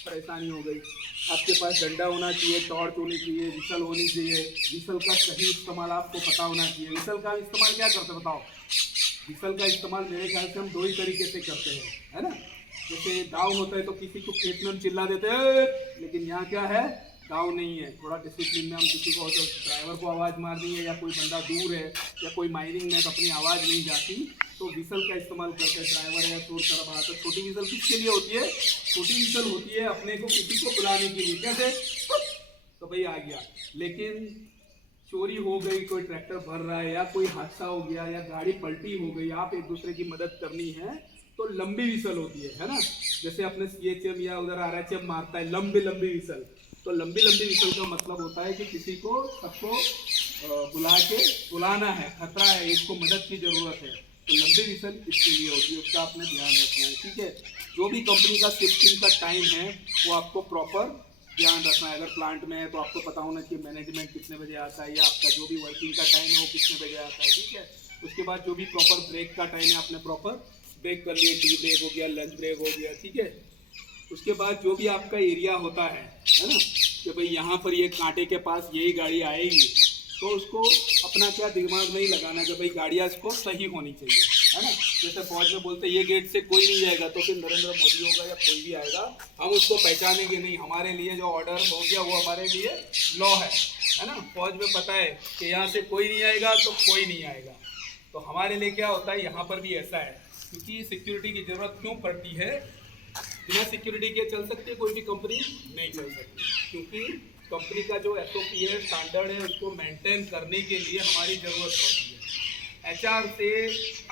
परेशानी हो गई। आपके पास डंडा होना चाहिए, टॉर्च होनी चाहिए, विसल होनी चाहिए। विसल का सही इस्तेमाल आपको पता होना चाहिए। विसल का इस्तेमाल क्या करते हैं बताओ? विसल का इस्तेमाल मेरे ख्याल से हम दो ही तरीके से करते हैं, है ना। जैसे दाव होता है तो किसी को खेत में हम चिल्ला देते हैं, लेकिन यहाँ क्या है, दाव नहीं है। थोड़ा डिसिप्लिन में हम किसी को, तो ड्राइवर को आवाज़ मार दी है या कोई बंदा दूर है या कोई माइनिंग में तो अपनी आवाज़ नहीं जाती, तो विसल का इस्तेमाल करते हैं। ड्राइवर है शोर शराबा, तो छोटी विसल किसके लिए होती है? छोटी विसल होती है अपने को किसी को बुलाने के लिए, कैसे, तो भाई आ गया। लेकिन चोरी हो गई, कोई ट्रैक्टर भर रहा है या कोई हादसा हो गया या गाड़ी पलटी हो गई, आप एक दूसरे की मदद करनी है, तो लंबी विसल होती है ना। जैसे अपने सीएचएम या उधर आरएचएम मारता है लंबी लंबी विसल, तो लंबी लंबी विसल का मतलब होता है कि किसी को, सबको बुला के बुलाना है, खतरा है, इसको मदद की जरूरत है, तो लंबी विसल इसके लिए होती है। उसका आपने ध्यान रखना है, ठीक है। जो भी कंपनी का शिफ्टिंग का टाइम है वो आपको प्रॉपर ध्यान रखना है। अगर प्लांट में है तो आपको पता होना चाहिए मैनेजमेंट कितने बजे आता है, या आपका जो भी वर्किंग का टाइम है वो कितने बजे आता है, ठीक है। उसके बाद जो भी प्रॉपर ब्रेक का टाइम है आपने प्रॉपर ब्रेक कर लिए, टी ब्रेक हो गया, लंच ब्रेक हो गया, ठीक है। उसके बाद जो भी आपका एरिया होता है ना, कि भाई यहाँ पर ये कांटे के पास यही गाड़ी आएगी, तो उसको अपना क्या दिमाग में ही लगाना कि भाई गाड़ियाँ इसको सही होनी चाहिए, है ना। जैसे फौज में बोलते ये गेट से कोई नहीं जाएगा, तो फिर नरेंद्र मोदी होगा या कोई भी आएगा, हम उसको पहचानेंगे नहीं। हमारे लिए जो ऑर्डर हो गया वो हमारे लिए लॉ है ना। फौज में पता है कि यहाँ से कोई नहीं आएगा तो कोई नहीं आएगा, तो हमारे लिए क्या होता है, यहाँ पर भी ऐसा है। क्योंकि सिक्योरिटी की जरूरत क्यों पड़ती है? बिना सिक्योरिटी के चल सकती है कोई भी कंपनी? नहीं चल सकती, क्योंकि कंपनी का जो एसओपी है, स्टैंडर्ड है, उसको मेंटेन करने के लिए हमारी ज़रूरत पड़ती है। एचआर से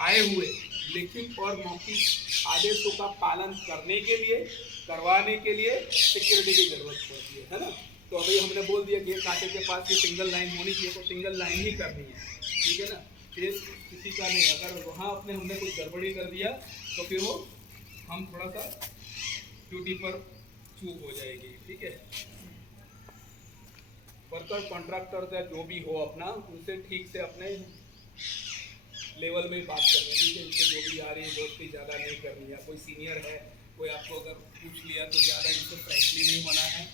आए हुए लिखित और मौखिक आदेशों का पालन करने के लिए, करवाने के लिए सिक्योरिटी की ज़रूरत पड़ती है ना। तो अभी हमने बोल दिया कि कांटे के पास ये सिंगल लाइन होनी चाहिए, तो सिंगल लाइन ही करनी है, ठीक है ना। फिर किसी का नहीं, अगर वहाँ हमने कुछ गड़बड़ी कर दिया तो फिर वो हम थोड़ा सा ड्यूटी पर चूक हो जाएगी, ठीक है। वर्कर कॉन्ट्रैक्टर या जो भी हो अपना, उनसे ठीक से अपने लेवल में बात करनी है, ठीक है। इससे जो भी आ रही है दोस्ती ज़्यादा नहीं करनी है। कोई सीनियर है, कोई आपको अगर पूछ लिया तो ज़्यादा इनसे फ्रेंकली नहीं होना है।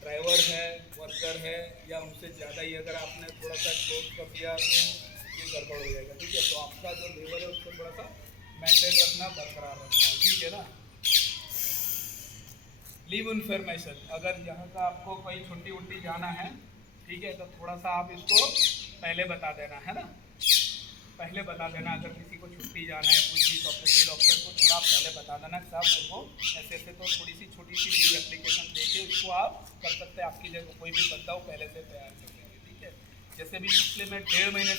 ड्राइवर है, वर्कर है, या उनसे ज़्यादा ही अगर आपने थोड़ा सा क्लोज कर दिया तो ये गड़बड़ हो जाएगा, ठीक है। तो आपका जो लेवल है उसको थोड़ा सा मेंटेन रखना, बरकरार रखना है, ठीक है ना। लीव इन्फॉर्मेशन, अगर यहाँ का आपको कोई छुट्टी उट्टी जाना है, ठीक है, तो थोड़ा सा आप इसको पहले बता देना, है ना। पहले बता देना, अगर किसी को छुट्टी जाना है कुछ भी, तो अपने डॉक्टर को थोड़ा आप पहले बता देना कि साहब उनको ऐसे ऐसे, तो थोड़ी सी छोटी सी लीव एप्लीकेशन देके उसको आप कर सकते हैं। आपकी जगह कोई भी बंदा हो पहले से तैयार कर देंगे, ठीक है। जैसे भी पिछले मैं 1.5 महीने